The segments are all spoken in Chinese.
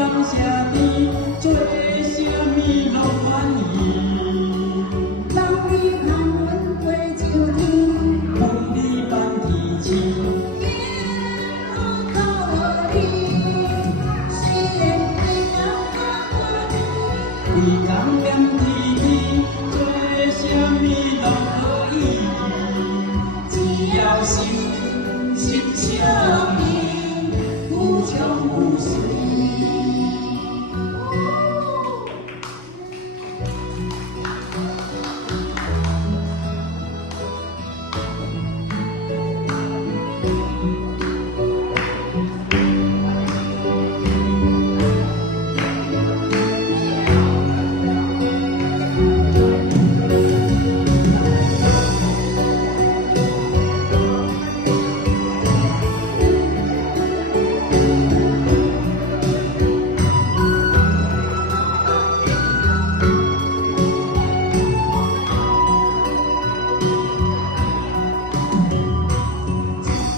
感谢你，做什么拢愿意。人你看阮过秋天，为你办天星，天空靠你，虽然为难过你，为感念天地，做什么拢可以。只要心相依，无穷无尽。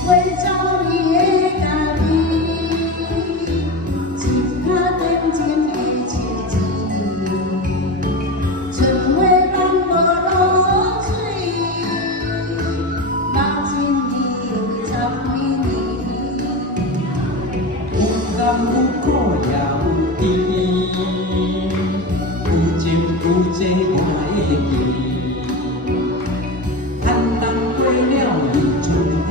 为找你的家己，一颗点情的切子，春花放无落水，目睭里有插美丽。有甘有苦也有甜，有情有债我会记。寒冬过了又春天，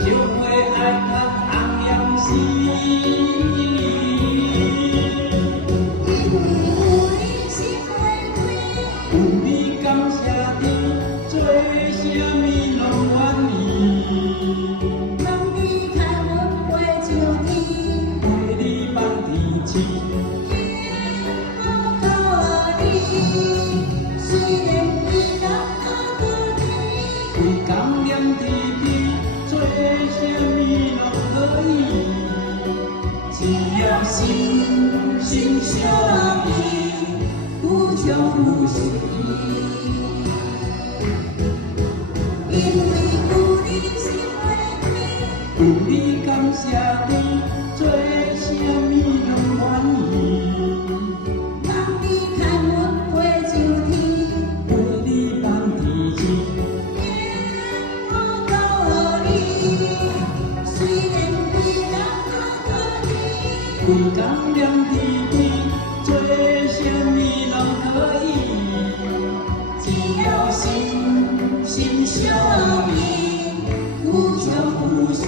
小花爱看红艳时。因为有你心会开，有你感谢你，做什么拢愿意。人你看阮过秋天，为你办天星，天空靠你，虽然为难过你。为感念天地，做什么拢可以。只要心相依，无穷无尽。因为有你心会开，有你感谢你，做什么拢愿意。人你看阮过秋天，为你办天星，天空靠你，虽然为难过你。为感念天地，做什么拢可以。只要心相依，无穷无尽。